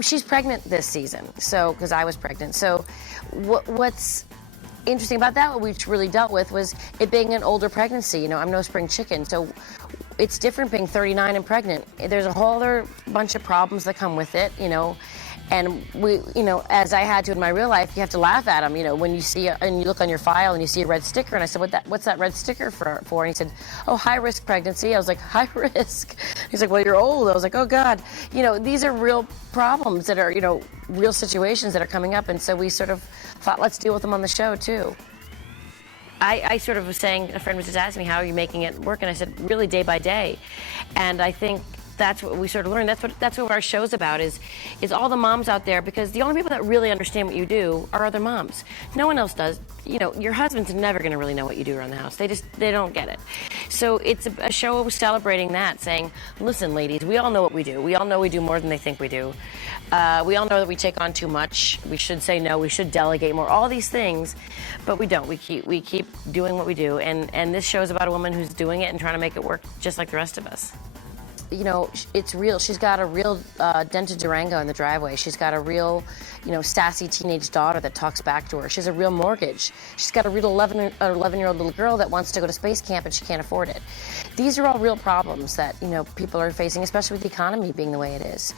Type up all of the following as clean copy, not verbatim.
she's pregnant this season, so, because I was pregnant. So what's interesting about that, what we really dealt with, was it being an older pregnancy. You know, I'm no spring chicken, so it's different being 39 and pregnant. There's a whole other bunch of problems that come with it, you know. And we, you know, as I had to in my real life, you have to laugh at them. You know, when you see and you look on your file and you see a red sticker, and I said, what's that red sticker for? And he said, oh, high risk pregnancy. I was like, high risk? He's like, well, you're old. I was like, oh God. You know, these are real problems that are, you know, real situations that are coming up. And so we sort of thought, let's deal with them on the show too. I sort of was saying, a friend was just asking me, how are you making it work? And I said, really day by day. And I think that's what we sort of learned. That's what our show's about, is all the moms out there, because the only people that really understand what you do are other moms. No one else does. You know, your husband's never going to really know what you do around the house. They don't get it. So it's a show celebrating that, saying, listen, ladies, we all know what we do. We all know we do more than they think we do. We all know that we take on too much. We should say no. We should delegate more. All these things, but we don't. We keep doing what we do. And this show is about a woman who's doing it and trying to make it work just like the rest of us. You know, it's real. She's got a real dented Durango in the driveway. She's got a real, you know, sassy teenage daughter that talks back to her. She has a real mortgage. She's got a real 11-year-old little girl that wants to go to space camp and she can't afford it. These are all real problems that, you know, people are facing, especially with the economy being the way it is.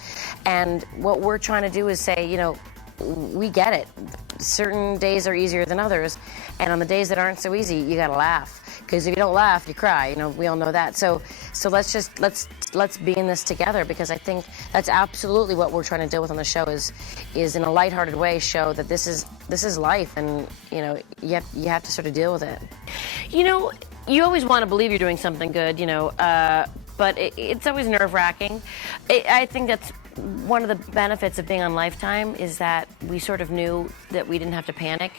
And what we're trying to do is say, you know, we get it. Certain days are easier than others, and on the days that aren't so easy, you gotta laugh. Because if you don't laugh, you cry. You know, we all know that. So let's be in this together, because I think that's absolutely what we're trying to deal with on the show, is in a lighthearted way show that this is life, and you know, you have to sort of deal with it. You know, you always want to believe you're doing something good, you know, but it's always nerve-wracking. I think that's one of the benefits of being on Lifetime, is that we sort of knew that we didn't have to panic.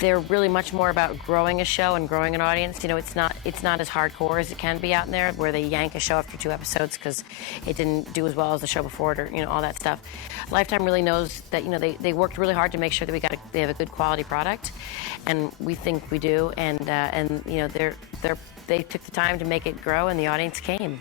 They're really much more about growing a show and growing an audience. You know, it's not as hardcore as it can be out there, where they yank a show after 2 episodes because it didn't do as well as the show before it, or, you know, all that stuff. Lifetime really knows that, you know, they worked really hard to make sure that they have a good quality product, and we think we do. And you know, they took the time to make it grow, and the audience came.